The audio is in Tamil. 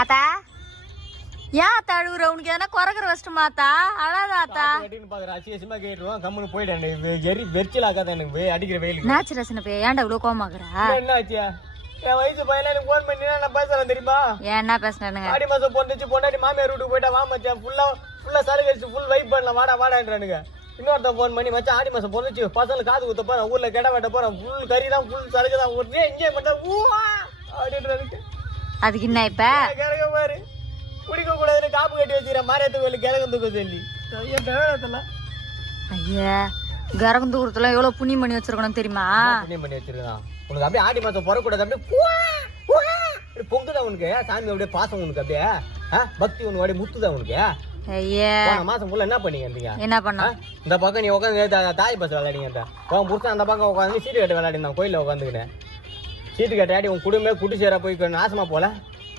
ஆத்தா ஏன் அத்தா அழுகுற? உனக்கு எதனா குறைக்கிற கஷ்டமா அத்தா? அழாத அத்தா. அசியமா கேட்டுருவான் கம்முன்னு போயிட்டேன். வெறிச்சல் ஆகாத எனக்கு அடிக்கிற வெயிலுக்கு. நாச்சு ரசனை போய் ஏன்டா இவ்வளவு கோமாக்குறா? என்ன ஆச்சியா? என் வயசு பையன் எனக்கு போன் பண்ணி நான் பேசுறேன் தெரியுமா? என்ன பேசுனானுங்க? ஆடி மாசம் பொண்ணுச்சு பொண்டாடி மாமியார் வீட்டுக்கு போயிட்டா வா மச்சான் ஃபுல்லா சலுகை ஃபுல் வைப் பண்ணலாம் வாடான்றானுங்க. இன்னொருத்த போன் பண்ணி மச்சான் ஆடி மாசம் பொண்ணுச்சு பசங்களுக்கு காது குத்த போறேன் ஊர்ல கெட வெட்ட போறேன் ஃபுல் கறி தான் ஃபுல் சலுகை தான் ஒரே என்ஜாய் பண்ண அப்படின்றானுங்க. அதுக்கு என்ன இப்ப கிழக்க பாரு குடிக்க கூடாதுன்னு காப்பு கட்டி வச்சுக்கிறேன் மாரியத்து கோயிலுக்கு கிழக்கு தூக்க சொல்லி ஐயா கரகம் தூரத்துல எவ்வளவு புண்ணியம் பண்ணி வச்சிருக்கணும் தெரியுமா? புண்ணியம் பண்ணி வச்சிருக்கான் உனக்கு அப்படியே ஆடி மாசம் பிறக்கூடாது அப்படியே பொங்குதான் உனக்கு சாமி அப்படியே பாசம் உனக்கு அப்படியே பக்தி உனக்கு அப்படியே முத்துதான் உனக்கு. ஐயா மாசம் ஃபுல்லா என்ன பண்ணீங்க? என்ன பண்ணா? இந்த பக்கம் நீ உட்காந்து தாய் பஸ் விளையாடிங்க உன் புருஷன் அந்த பக்கம் உட்காந்து சீட்டு கட்ட விளையாடிந்தான் கோயில உட்காந்துக்கிட்டேன். சீட்டு கட்டாடி உன் குடும்பமே குட்டி சேரா போய் நாசமா போல.